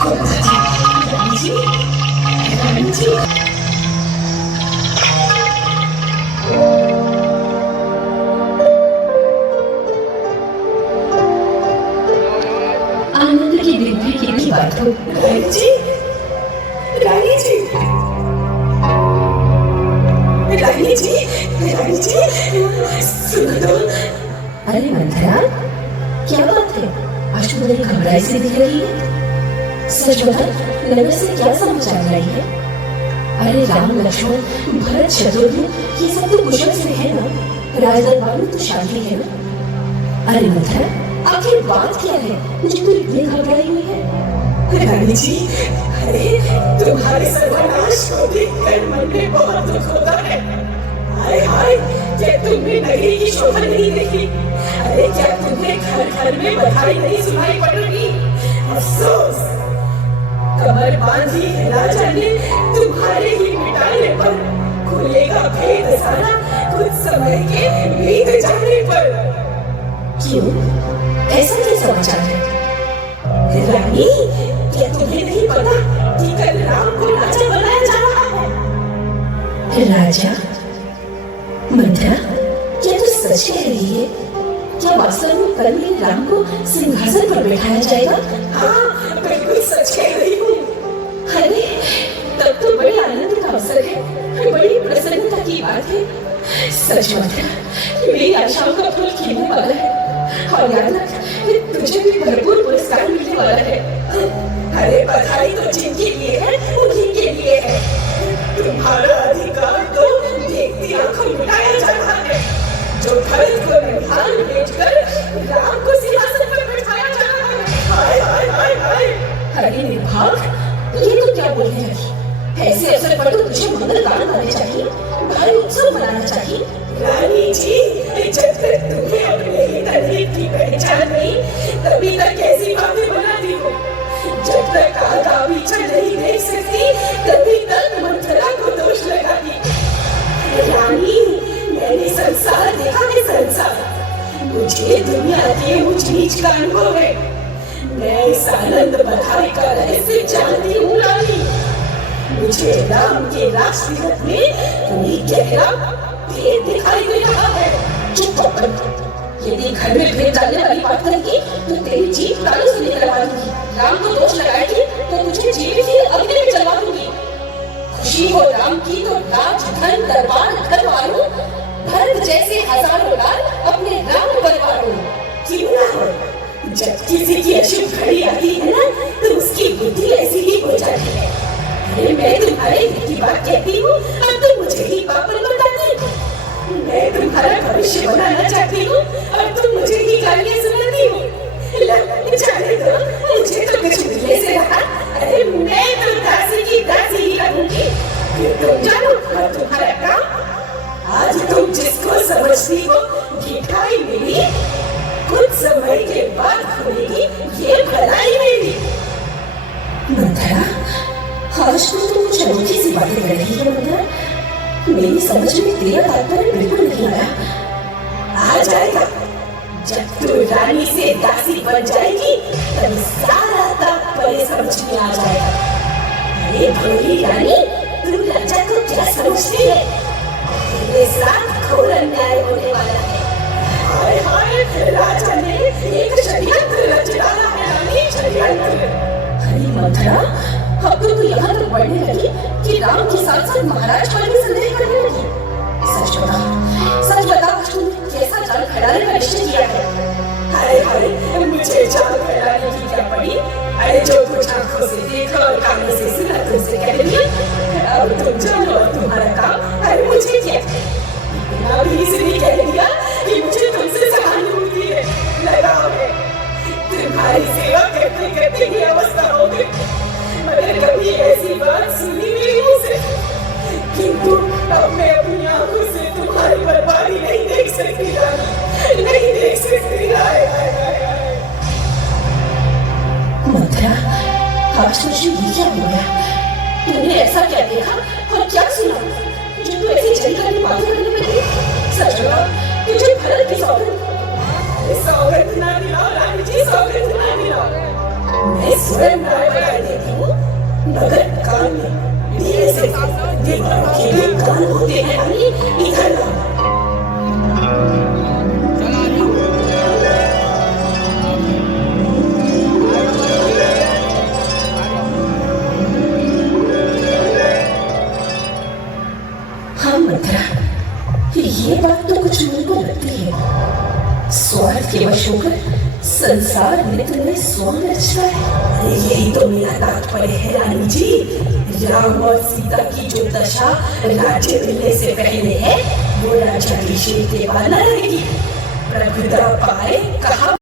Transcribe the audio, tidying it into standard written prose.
को बताती हूँ। रानी जी, रानी जी। आनंद की दिव्य की बात हो। रानी जी, रानी जी, रानी जी, रानी जी, सुनो तो। अरे मंथरा, क्या बात है? आज तो बड़ी घबराई सी दिख रही है। सच बता, नगर से क्या समाचार लाई है? अरे राम लक्ष्मण भरत शत्रुघ्न ये सब तो कुशल से है ना? राजदरबार में तो शांति है ना? अरे मंथरा, आखिर बात क्या है मुझे तो इतनी घबराई हुई है? रानी जी, अरे तुम्हारे सर्वनाश को देखकर मन में बहुत दुख होता है। हाय हाय, क्या तुमने नगरी की शोभा नहीं देखी? अरे क्या तुम्हें घर घर में बधाई नहीं सुनाई पड़ रही? अफसोस, कमर बांधी राजा ने तुम्हारे ही मिटाने पर खुलेगा भेद सारा कुछ समय के बीत जाने पर। क्यों? ऐसा क्या समाचार है? रानी, क्या तुम्हें नहीं पता कि कल राम को राजा बनाया जा रहा है? राजा? मंथरा, क्या तू सच कह रही है? क्या वास्तव में कल ही राम को सिंहासन पर बैठाया जाएगा? हाँ, बिल्कुल सच कह रही हूँ। अरे, तब तो बड़े आनंद का अवसर है, बड़ी प्रसन्नता की बात है। सच मंथरा, मेरी आशाओं का फल खिलने वाला है। और याद रख, तुझे भी भरपूर पुरस्कार मिलने वाला है। अरे बधाई तो जिनके लिए है उन्हीं के लिए है। तुम्हारा अधिकार तो देखती आंखों मिटाया जा रहा है। जो भरत को निधान भेजकर राम को सिंहासन पर बैठाया जा रहा है। हाय हाय हाय हाय। अरे निर्भाग, ये तो क्या बोलने लगी? ऐसे अवसर पर तो तुझे मंगलगान गाने चाहिए, भारी उत्सव मनाना चाहिए। रानी जी, जब तक तुम्हें अपने ही तकलीफ की पहचान नहीं, तभी तक कैसी बातें बनाती हो? जब तक आगा पीछे नहीं देख सकती, तभी तक मंथरा को दोष लगाती। रानी, मैंने संसार देखा है, संसार। मुझे दुनिया के ऊंच नीच का अनुभव है। मैं इस आनंद बधाई का रहस्य जानती हूँ रानी। मुझे राम के राष्ट्रहित में कोई गहरा भेद दिखाई दे रहा है। चुप कर। यदि घर में भेद डालने वाली बात करेगी तो तेरी जीभ तालू से निकलवा दूंगी। राम को दोष लगाएगी तो तुझे जीभ ही अग्नि में जलवा दूंगी। खुशी हो राम की तो राज धन दरबार घर वालों, भरत जैसे हजारों लाल अपने राम परिवारों। क्यों ना हो? जब किसी की अशुभ घड़ी आती है ना, तो उसकी बुद्धि ऐसी ही हो जाती है। अरे मैं तुम्हारे हित की बात कहती हूँ और तुम मुझे ही पापड़ बताती हो। मैं तुम्हारा भविष्य बनाना चाहती हूँ और तुम मुझे ही गालियाँ सुनाती हो। जाने दो, मुझे तो कुछ मिलने से रहा। अरे मैं तो दासी की दासी ही रहूंगी। तुम जानो और तुम्हारा काम। आज तुम जिसको समझती हो मिठाई मिली, कुछ समय के बाद खुलेगी ये भलाई मेरी। मंथरा, आज तो तुम कुछ अनोखी सी बातें कर रही है मंथरा। मेरी समझ में तेरा तात्पर्य बिल्कुल नहीं आया। आ जाएगा। जब तू रानी से दासी बन जाएगी, तब सारा तात्पर्य समझ में आ जाएगा। अरे भोली रानी, तू राजा को क्या समझती है? तेरे साथ घोर अन्याय होने वाला है। हाय हाय, राजा ने एक षड्यंत्र रच डाला है रानी, षड्यंत्र। अरे मंथरा, अब तो यहाँ तक बढ़ने लगी कि राम के साथ साथ महाराज पर भी संदेह करने लगी। सच बता, तुमने कैसा जाल खड़ाने का निश्चय किया है? हाय हाय, मुझे जाल खड़ाने की क्या पड़ी? अरे जो कुछ आंखों से देखा और कानों से सुना तुमसे कह दिया। अब तुम जानो और तुम्हारा काम। अरे मुझे क्या? इतना भी इसलिए कह दिया कि मुझे तुमसे सहानुभूति है, लगाव है। तुम्हारी सेवा करते करते ये अवस्था हो गई। मगर कभी ऐसी बात सुनी मेरे मुंह से। किंतु अब मैं अपनी आंखों से तुम्हारी बर्बादी नहीं देख सकती, नहीं देख सकती। मंथरा, आज मुझे ये क्या हो गया? तुमने ऐसा क्या देखा और क्या सुना जो तू ऐसी जलखानी बातें करने लगी? सच बता, तुझे भरत की सौगंध ना दिलाओ रानी जी, सौगंध ना दिलाओ। मैं स्वयं राय मगर कान में धीरे से दीवार के भी कान होते हैं रानी, इधर आओ। हाँ मंथरा, ये बात तो कुछ मन को लगती है। स्वार्थ के वश होकर संसार में तुम्हें स्वांग रचता है। यही तो मेरा तात्पर्य है रानी जी। राम और सीता की जो दशा राज्य मिलने से पहले है, वो राजा अभिषेक के बाद न रहेगी। प्रभुता पाए कहा